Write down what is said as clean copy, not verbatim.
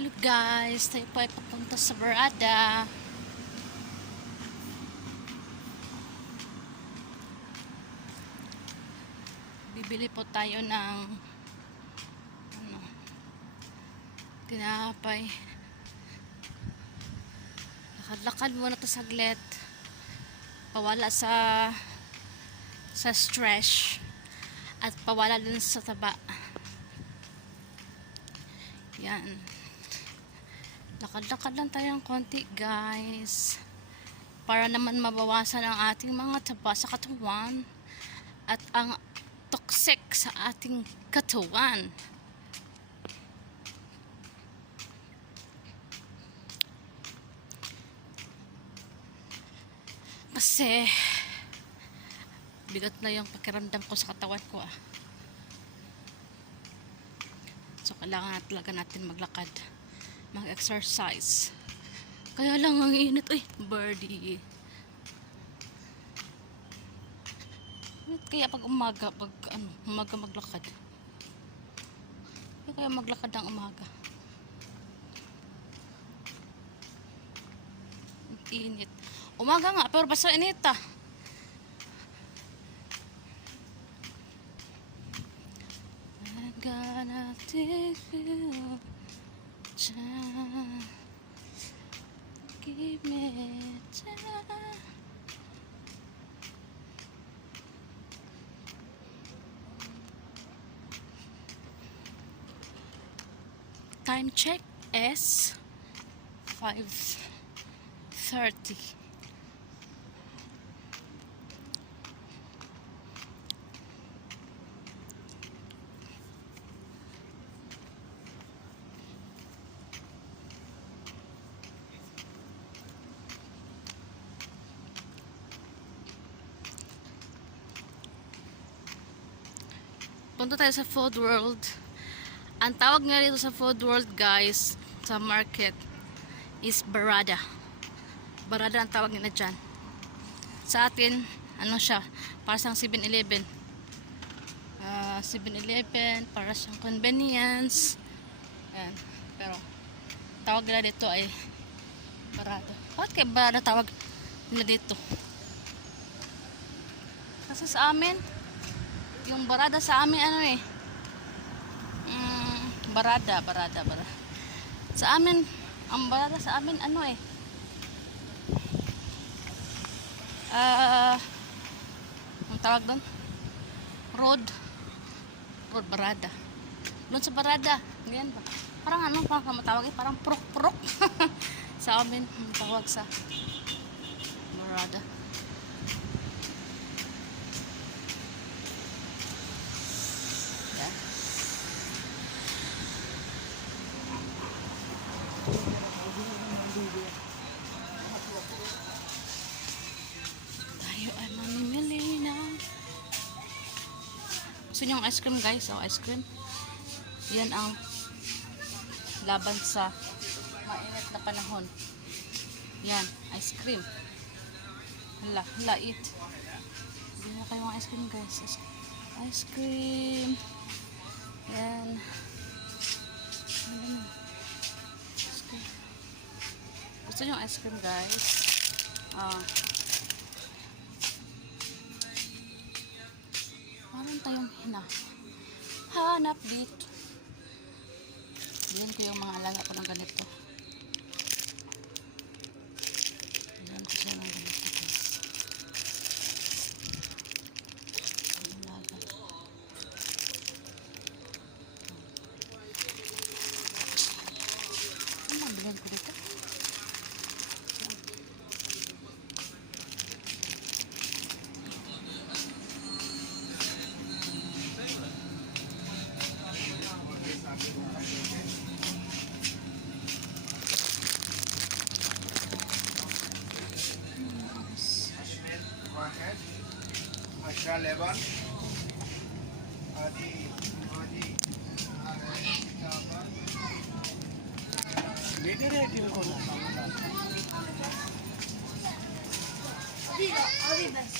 Hello guys, tayo po ay papunta sa Barada. Bibili po tayo ng tinapay. Lakad-lakad muna ito saglit. Pawala sa stress at pawala din sa taba. Yan. Lakad-lakad lang tayo ng konti guys, para naman mabawasan ang ating mga taba sa katawan at ang toxic sa ating katawan. Kasi bigat na yung pakiramdam ko sa katawan ko So kailangan talaga natin maglakad, mag-exercise. Kaya lang ang init. Uy, birdie. Kaya pag umaga, umaga maglakad. Kaya maglakad ng umaga. Init. Umaga nga, pero basta init I'm gonna take you down. Give me time. Time check is 5:30. Punta tayo sa Food World. Ang tawag nga dito sa Food World guys, sa market, is Barada. Barada ang tawag nila dyan. Sa atin, ano siya, para siyang 7-Eleven. 7-Eleven, para siyang convenience. Ayan. Pero, tawag nila dito ay Barada. Bakit kaya Barada tawag nila dito? Kasi sa amin, yung Barada sa amin Barada. Sa amin, ang Barada sa amin ang tawag doon? Road Barada. Doon sa Barada. Ganyan ba? Parang parang matawag parang prok. Sa amin, ang tawag sa Barada. Tayo ay mamimili na. Gusto nyo yung ice cream guys? Ice cream. Yan ang laban sa mainit na panahon. Yan, ice cream. Lait. Bili na kayo ng ice cream guys. Ice cream. Yan. Gusto nyo yung ice cream guys? Meron tayong hanap dito. Yan ko yung mga alaga ko ng ganito. Yan ko siya ng ganito guys. Alaga. Ano mabilan ko dito? अच्छा लेवन आदि मीटर है कि कौन अभी बस